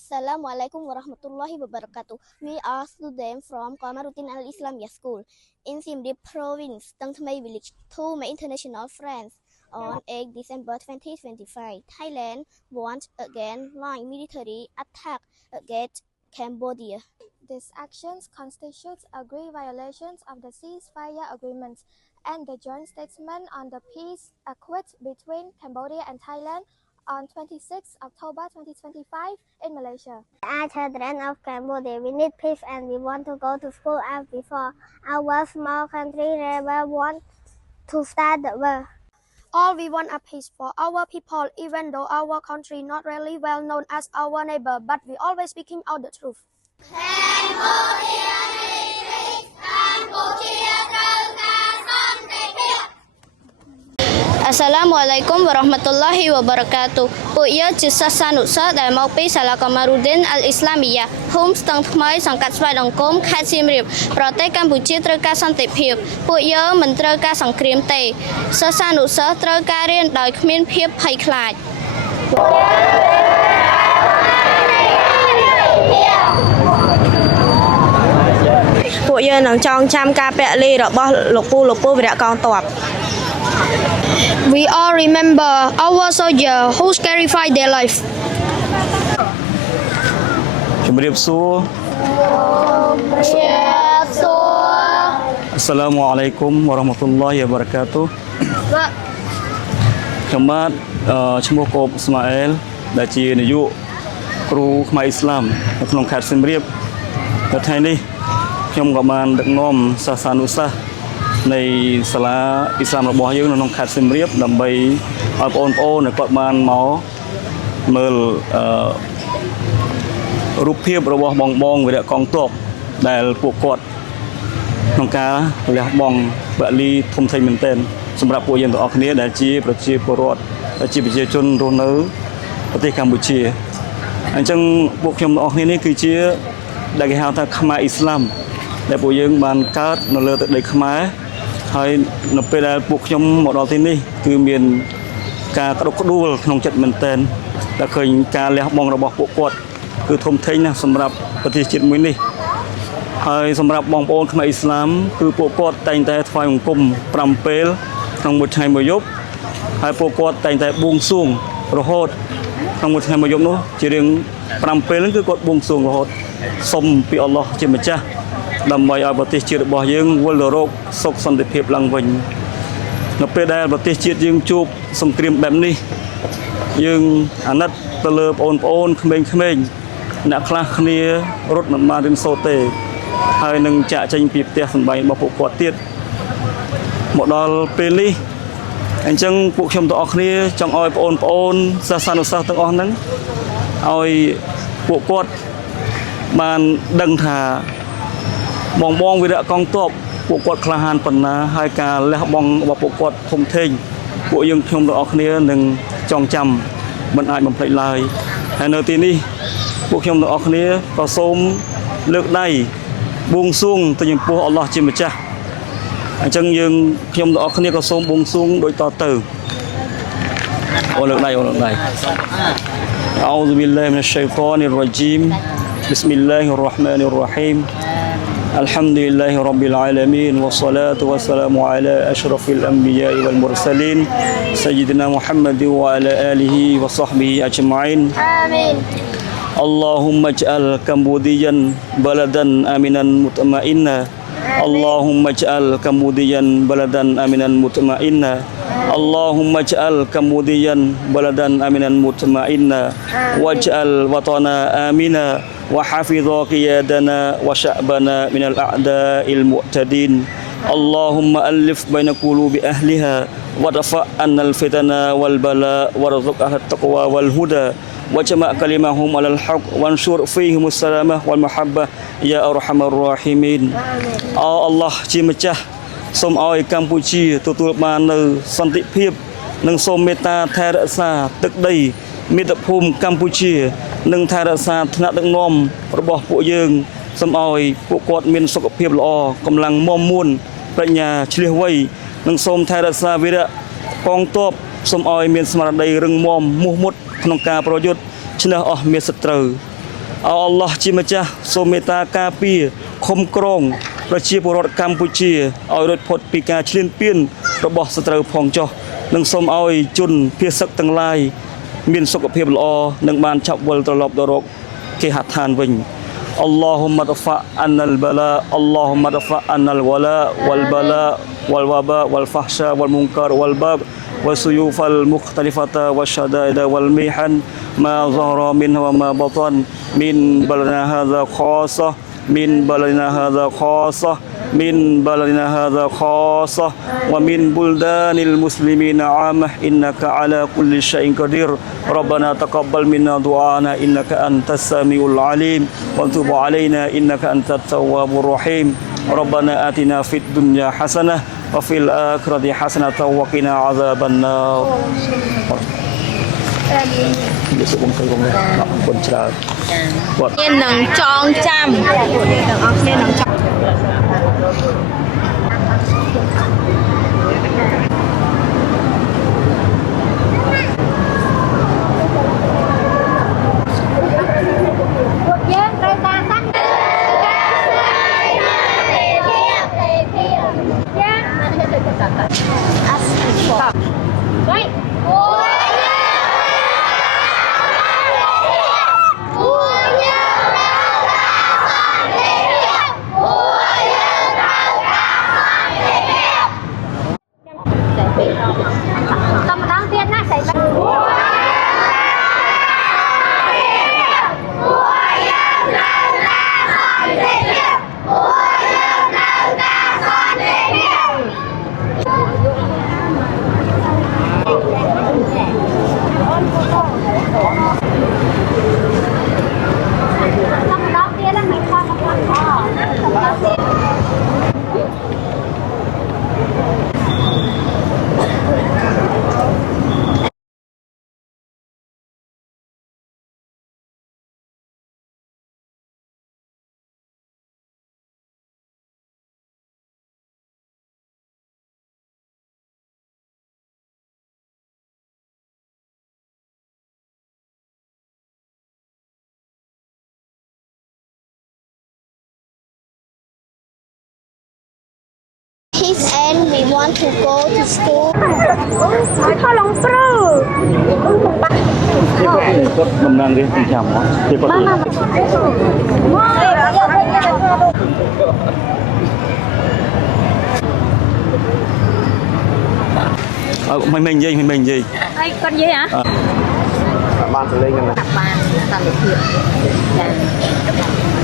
Assalamualaikum warahmatullahi wabarakatuh. We are students from Qamaruddin Al Islamiyah School in Siem Reap Province, Tang Thmai Village, to my international friends. On 8 December 2025, Thailand once again launched military attack against Cambodia. These actions constitute a grave violation of the ceasefire agreements and the joint statement on the peace accord between Cambodia and Thailand on 26 October 2025 in Malaysia. As children of Cambodia, we need peace and we want to go to school as before. Our small country never want to start the war. All we want are peace for our people, even though our country not really well known as our neighbor, but we always speaking out the truth. Assalamualaikum warahmatullahi wabarakatuh.ពួកយើងជាសិស្សានុសិស្សដែលមកពីសាលាកមារូឌីនអលអ៊ីស្លាមីយ៉ា Home ស្ទឹងថ្មីសង្កាត់ស្វាយដង្គមខេត្តសៀមរាបប្រទេសកម្ពុជាត្រូវការសន្តិភាពពួកយើងមិនត្រូវការសង្គ្រាមទេសិស្សានុសិស្សត្រូវការរៀនដោយគ្មានភាពភ័យខ្លាចពួកយើងនឹងចងចាំការពលីរបស់លោកពូវីរៈកងទ័ព We all remember our soldier who sacrificed their life. ជំរាបសួរអស្សឡាមអាឡៃគុំវរ៉ាហ្មាតុលឡោះវបារកាតុខ្ញុំបាទឈ្មោះកូបស្មាអែលដែលជានាយកគ្រូខ្មែរអ៊ីស្លាមនៅក្នុងខេត្តសៀមរាបនៅថ្ងៃនេះខ្ញុំក៏បានដឹកនាំសិស្សានុសិស្សនៃសាលាអ៊ីស្លាមរបស់យើងនៅក្នុងខេត្តសៀមរាបដើម្បីឲ្យបងប្អូនគាត់បានមកមើលរូបភាពរបស់បងវីរៈកងទ័ពដែលពួកគាត់ក្នុងការលះបង់ពលីធំធេងមែនទែនសម្រាប់ពួកយើងទាំងអស់គ្នាដែលជាប្រជាពលរដ្ឋដែលជាប្រជាជនរស់នៅប្រទេសកម្ពុជាអញ្ចឹងពួកខ្ញុំទាំងអស់គ្នានេះគឺជាដែលគេហៅថាខ្មែរអ៊ីស្លាមដែលពួកយើងបានកើតនៅលើទឹកដីខ្មែរហើយនៅពេលដែលពួកខ្ញុំមកដល់ទីនេះគឺមានការក្តុកក្តួលក្នុងចិត្តមែនទែនដែលឃើញការលះបង់របស់ពួកគាត់គឺធំធេងណាស់សម្រាប់ប្រទេសជាតិមួយនេះហើយសម្រាប់បងប្អូនខ្មែរអ៊ីស្លាមគឺពួកគាត់តែងតែថ្វាយបង្គំ5ពេលក្នុងមួយថ្ងៃមួយយប់ហើយពួកគាត់តែងតែបួងសួងរហូតក្នុងមួយថ្ងៃមួយយប់នោះជារៀង5ពេលហ្នឹងគឺគាត់បួងសួងរហូតសុំពីអល់ឡោះជាម្ចាស់ដើម្បីឲ្យប្រទេសជាតិរបស់យើងវិលទៅរកសុខសន្តិភាពឡើងវិញនៅពេលដែលប្រទេសជាតិយើងជួបសង្គ្រាមបែបនេះយើងអាណិតទៅលើបងប្អូនក្មេងៗអ្នកខ្លះគ្នារត់មិនបានរៀនសូត្រទេហើយនឹងចាក់ចេញពីផ្ទះសម្បែងរបស់ពួកគាត់ទៀតមកដល់ពេលនេះអញ្ចឹងពួកខ្ញុំទាំងអស់គ្នាចង់ឲ្យបងប្អូនសិស្សានុសិស្សទាំងអស់ហ្នឹងឲ្យពួកគាត់បានដឹងថាបងវីរៈកងទ័ពពួកគាត់ក្លាហានប៉ុណ្ណាហើយការលះបង់របស់ពួកគាត់ធំធេងពួកយើងខ្ញុំទាំងអស់គ្នានឹងចងចាំមិនអាចបំភ្លេចឡើយហើយនៅទីនេះពួកខ្ញុំទាំងអស់គ្នាក៏សូមលើកដៃបួងសួងទៅចំពោះអល់ឡោះជាម្ចាស់អញ្ចឹងយើងខ្ញុំទាំងអស់គ្នាក៏សូមបួងសួងដូចតទៅអូលើកដៃអោហ្ស៊ុប៊ីឡាហ៊ីមីនឆៃតានីររ៉ាជីមប៊ីស្មិលឡាហ៊ីររ៉ាហ្មានីររ៉ាហ៊ីមالحمد لله رب العالمين والصلاة والسلام على أشرف الأنبياء والمرسلين سيدنا محمد وعلى آله وصحبه أجمعين آمين اللهم اجعل كمبوديا بلدا آمنا مطمئنا اللهم اجعل كمبوديا بلدا آمنا مطمئنا اللهم اجعل كمبوديا بلدا آمنا مطمئنا واجعل وطنا آمنا وحفظ قيادنا وشعبنا من الأعداء المعتدين اللهم ألف بين قلوب أهلها وارفع عنا الفتن والبلاء وارزقها التقوى والهدى وجمع كلمهم على الحق وانشر فيهم السلامة والمحبة يا أرحم الراحمين الله ជាម្ចាស់សូមឲ្យកម្ពុជាទទួលបាននូវសន្តិភាពនិងសូមមេត្តាថែរក្សាទឹកដីមាតុភូមិកម្ពុជានិងថែរក្សាឋានៈដឹកនាំរបស់ពួកយើងសូមឲ្យពួកគាត់មានសុខភាពល្អកម្លាំងមាំមួនប្រាជ្ញាឆ្លៀសវៃនិងសូមថែរក្សាវីរៈកងទ័ពសូមឲ្យមានស្មារតីរឹងមាំមោះមុតក្នុងការប្រយុទ្ធឈ្នះអស់មារសត្រូវ អល់ឡោះជាម្ចាស់សូមមេត្តាការពារឃុំក្រងប្រជាពលរដ្ឋកម្ពុជាឲ្យរួចផុតពីការឈ្លានពានរបស់សត្រូវផងចុះនិងសូមឲ្យជនភៀសសឹកទាំងឡាយមានសុខភាពល្អនិងបានឆាប់វិលត្រឡប់ទៅរកគេហដ្ឋានវិញ اللهم ادفع عنا البلاء اللهم ادفع عنا الولاء والبلاء والوباء والفحشاء والمنكر والبغي والسيوف المختلفة والشدائد والمحن ما ظهر منها وما بطن من بلدنا هذا خاصة من بلدنا هذا خاصة من بلدنا هذا خاصة ومن بلدان المسلمين عامة إنك على كل شيء قدير ربنا تقبل منا دعانا إنك أنت السميع العليم وتب علينا إنك أنت التواب الرحيم ربنا آتنا في الدنيا حسنة وفي الآخرة حسنة وقنا عذاب النار និយាយបងទៅបងអរគុណច្រើនគាត់ នឹងចងចាំទាំងអស់គ្នានឹងចង យើងត្រូវតាមតាំងតំដងទៀតណាស្អីបាទ His and we want to go to school. ថឡងព្រឺ គាត់ដំណឹងរៀនទីចាំមកទីគាត់មិននិយាយមិននិយាយ ហើយគាត់និយាយហ៎ បានទៅលេងហ្នឹង បានសន្តិភាពចា